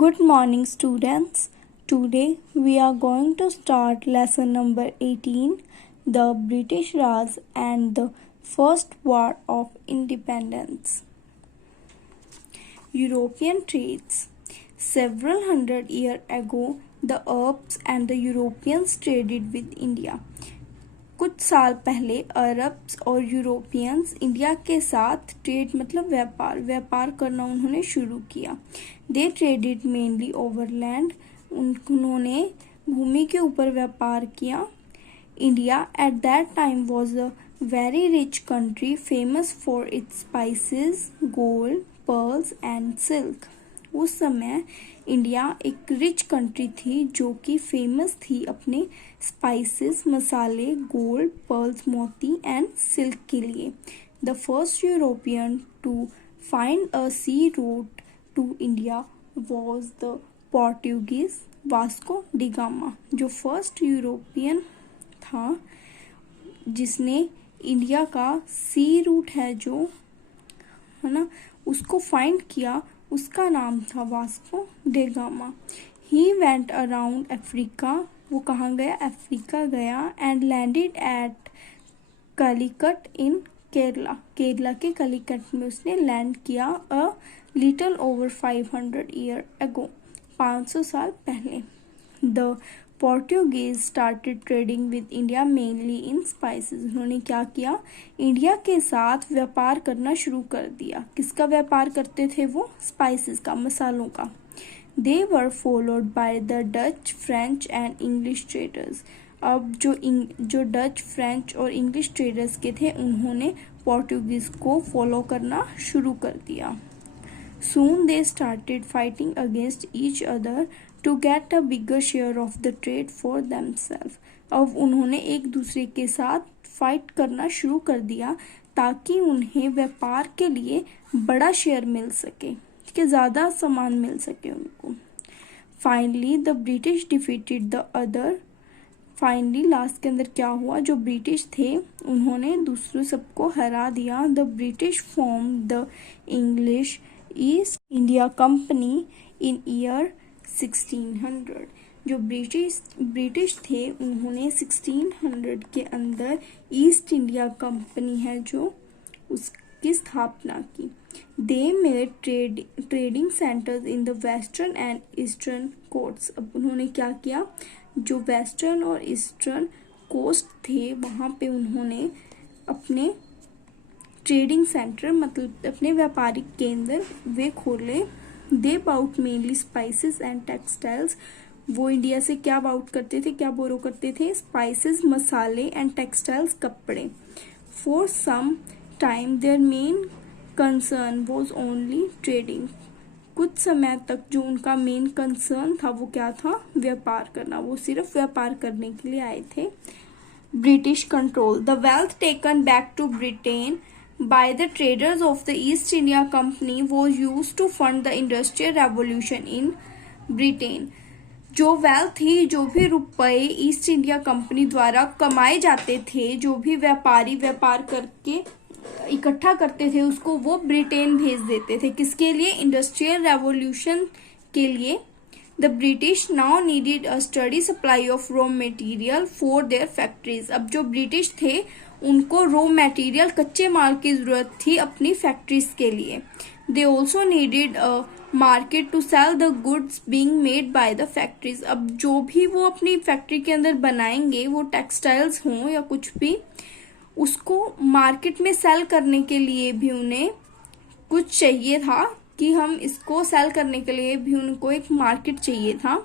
Good morning, students. Today we are going to start lesson number 18, the British Raj and the First War of Independence. European trades. Several hundred years ago, the Arabs and the Europeans traded with India. कुछ साल पहले Arabs और Europeans India के साथ trade मतलब व्यापार करना उन्होंने शुरू किया. दे ट्रेडेड मेनली ओवर लैंड. उन्होंने भूमि के ऊपर व्यापार किया. India at that time was a very rich country famous for its spices, gold, pearls and silk. उस समय इंडिया एक रिच कंट्री थी जो कि फेमस थी अपने स्पाइसेस, मसाले, गोल्ड, पर्ल्स, मोती एंड सिल्क के लिए. The first European to find a sea route to India was the Portuguese Vasco da Gama. जो फर्स्ट यूरोपियन था जिसने इंडिया का सी रूट है जो है ना उसको फाइंड किया, उसका नाम था Vasco day gamma. He went around Africa. वो कहाँ गया? अफ्रीका गया. एंड लैंडेड एट कलिकट इन केरला. केरला के कलिकट में उसने लैंड किया. A little over 500 year ago. 500 साल पहले. The Portuguese started trading with India mainly in spices. उन्होंने क्या किया? इंडिया के साथ व्यापार करना शुरू कर दिया. किसका व्यापार करते थे वो? स्पाइसेस का, मसालों का. They were followed by the Dutch, French and English traders. अब जो डच, फ्रेंच और इंग्लिश ट्रेडर्स के थे उन्होंने पोर्टुगीज को फॉलो करना शुरू कर दिया. Soon they started fighting against each other to get a bigger share of the trade for themselves. अब उन्होंने एक दूसरे के साथ फाइट करना शुरू कर दिया ताकि उन्हें व्यापार के लिए बड़ा शेयर मिल सके, ठीक है, ज़्यादा सामान मिल सके उनको. Finally the British defeated the other. Finally last के अंदर क्या हुआ? जो ब्रिटिश थे उन्होंने दूसरों सबको हरा दिया. The British form the English east India company in year 1600. जो ब्रिटिश थे उन्होंने 1600 के अंदर ईस्ट इंडिया कंपनी है जो उसकी स्थापना की. They made trading centres in the western and eastern coasts. अब उन्होंने क्या किया? जो वेस्टर्न और ईस्टर्न कोस्ट थे वहाँ पे उन्होंने अपने ट्रेडिंग सेंटर मतलब अपने व्यापारिक केंद्र वे खोले. They bought mainly spices and textiles. वो इंडिया से क्या बाउट करते थे, क्या बोरो करते थे? स्पाइसेस, मसाले एंड टेक्सटाइल्स, कपड़े. For some time their main concern was only trading. कुछ समय तक जो उनका मेन कंसर्न था वो क्या था? व्यापार करना. वो सिर्फ व्यापार करने के लिए आए थे. British control. The wealth taken back to Britain by the traders of the East India Company was used to fund the Industrial Revolution in Britain. जो वेल्थ थी, जो भी रुपए ईस्ट इंडिया कंपनी द्वारा कमाए जाते थे, जो भी व्यापारी व्यापार करके इकट्ठा करते थे उसको वो ब्रिटेन भेज देते थे. किसके लिए? इंडस्ट्रियल रेवोल्यूशन के लिए. The British now needed a study supply of raw material for their factories. अब जो ब्रिटिश थे उनको रॉ मटेरियल, कच्चे माल की जरूरत थी अपनी फैक्ट्रीज के लिए. They also needed a market to sell the goods being made by the factories. अब जो भी वो अपनी फैक्ट्री के अंदर बनाएंगे, वो टेक्सटाइल्स हों या कुछ भी, उसको मार्केट में सेल करने के लिए भी उन्हें कुछ चाहिए था कि हम इसको सेल करने के लिए भी उनको एक मार्केट चाहिए था.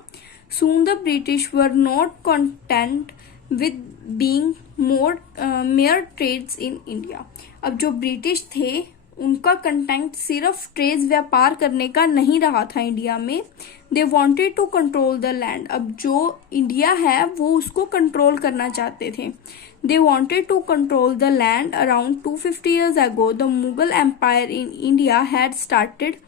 Soon the British were not content with being mere trades in India. अब जो ब्रिटिश थे उनका कंटेंट सिर्फ ट्रेड व्यापार करने का नहीं रहा था इंडिया में. They wanted to control the land. अब जो इंडिया है वो उसको कंट्रोल करना चाहते थे. They wanted to control the land. Around 250 years ago the Mughal Empire in India had started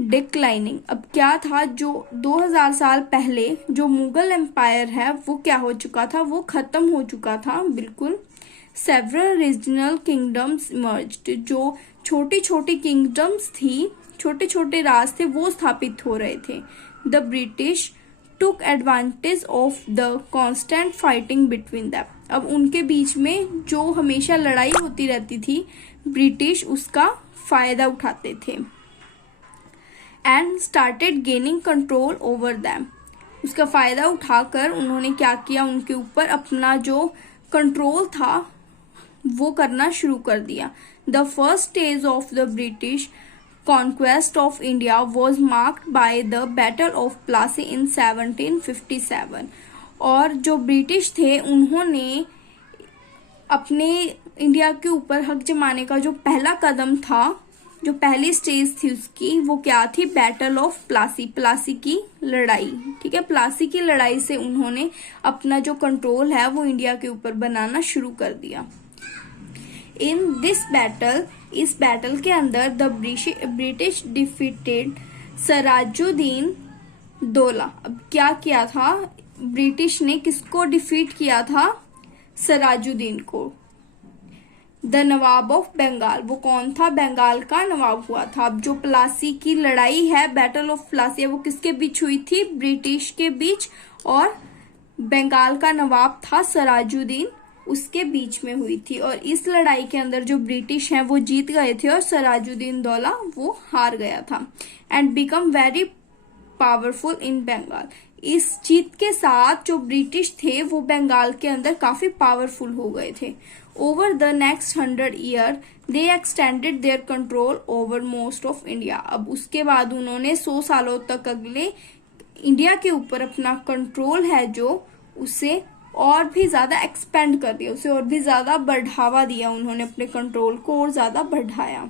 declining. अब क्या था? जो 2000 साल पहले जो मुगल एम्पायर है वो क्या हो चुका था? वो खत्म हो चुका था बिल्कुल. Several regional kingdoms emerged. जो छोटी छोटी किंगडम्स थी छोटे छोटे राज थे वो स्थापित हो रहे थे। The British took advantage of the constant fighting between them. अब उनके बीच में जो हमेशा लड़ाई होती रहती थी, ब्रिटिश उसका फायदा उठाते थे। And started gaining control over them. उसका फायदा उठाकर उन्होंने क्या किया, उनके ऊपर अपना जो कंट्रोल था वो करना शुरू कर दिया। The first stage of the British conquest of India was marked by the battle of Plassey in 1757। और जो ब्रिटिश थे उन्होंने अपने इंडिया के ऊपर हक जमाने का जो पहला कदम था, जो पहली स्टेज थी उसकी, वो क्या थी, बैटल ऑफ प्लासी, प्लासी की लड़ाई। ठीक है, प्लासी की लड़ाई से उन्होंने अपना जो कंट्रोल है वो इंडिया के ऊपर बनाना शुरू कर दिया। इन दिस बैटल, इस बैटल के अंदर the British defeated Sarajuddin Daula. अब क्या किया था, ब्रिटिश ने किसको डिफीट किया था, सराजुद्दीन को। द नवाब ऑफ बंगाल, वो कौन था, बंगाल का नवाब हुआ था। अब जो प्लासी की लड़ाई है, बैटल ऑफ प्लासी, वो किसके बीच हुई थी, ब्रिटिश के बीच और बंगाल का नवाब था सराजुद्दीन, उसके बीच में हुई थी। और इस लड़ाई के अंदर जो ब्रिटिश हैं वो जीत गए थे और सराजुद्दीन दौला वो हार गया था। And become very powerful in Bengal. इस जीत के साथ जो ब्रिटिश थे वो बंगाल के अंदर काफी पावरफुल हो गए थे। Over the next 100 year they extended their control over most of India. अब उसके बाद उन्होंने 100 सालों तक अगले इंडिया के ऊपर अपना कंट्रोल है जो उसे और भी ज्यादा एक्सपेंड कर दिया, उसे और भी ज्यादा बढ़ावा दिया, उन्होंने अपने कंट्रोल को और ज्यादा बढ़ाया।